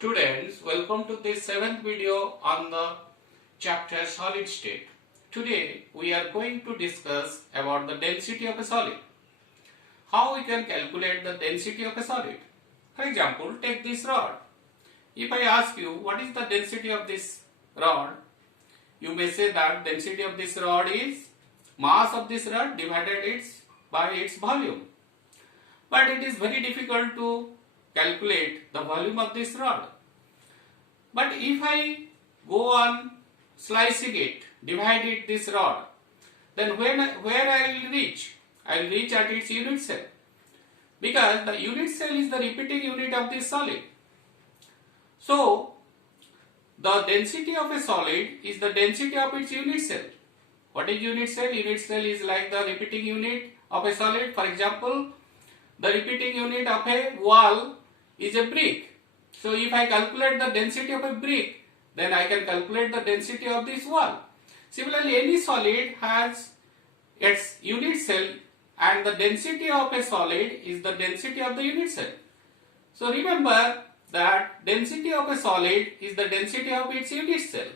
Students, welcome to this 7th video on the chapter solid state. Today we are going to discuss about the density of a solid. How we can calculate the density of a solid. For example, take this rod. If I ask you what is the density of this rod, you may say that density of this rod is mass of this rod divided by its volume. But it is very difficult to calculate the volume of this rod. But if I go on slicing it, divide this rod, then where I will reach? I will reach at its unit cell. Because the unit cell is the repeating unit of this solid. So, the density of a solid is the density of its unit cell. What is unit cell? Unit cell is like the repeating unit of a solid. For example, the repeating unit of a wall is a brick. So if I calculate the density of a brick, then I can calculate the density of this wall. Similarly, any solid has its unit cell and the density of a solid is the density of the unit cell. So remember that density of a solid is the density of its unit cell.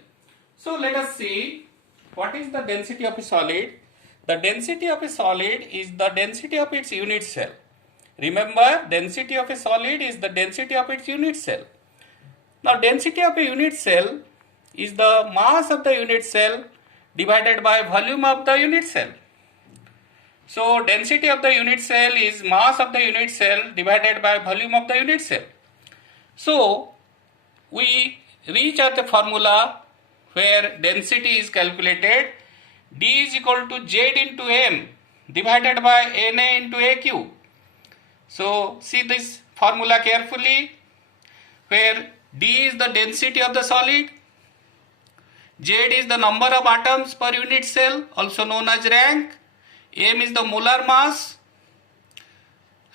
So let us see what is the density of a solid. The density of a solid is the density of its unit cell. Remember, density of a solid is the density of its unit cell. Now, density of a unit cell is the mass of the unit cell divided by volume of the unit cell. So, density of the unit cell is mass of the unit cell divided by volume of the unit cell. So, we reach at the formula where density is calculated. D is equal to Z into M divided by Na into A cube. So, see this formula carefully, where D is the density of the solid, Z is the number of atoms per unit cell, also known as rank, M is the molar mass,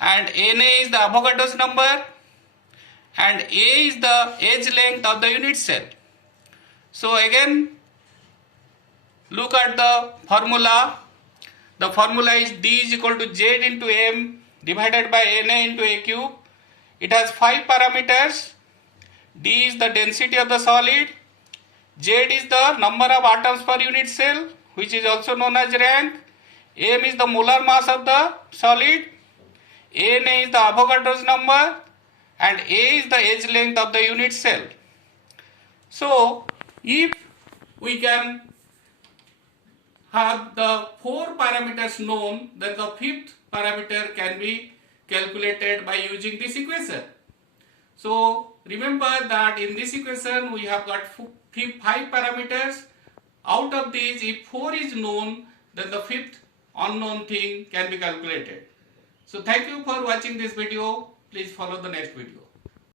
and Na is the Avogadro's number, and A is the edge length of the unit cell. So, again, look at the formula. The formula is D is equal to Z into M divided by Na into A cube. It has 5 parameters. D is the density of the solid. Z is the number of atoms per unit cell, which is also known as rank. M is the molar mass of the solid. Na is the Avogadro's number. And A is the edge length of the unit cell. So, if we can have the 4 parameters known, then the 5th parameter can be calculated by using this equation. So remember that in this equation we have got 5 parameters. Out of these, if 4 is known, then the 5th unknown thing can be calculated. So thank you for watching this video. Please follow the next video.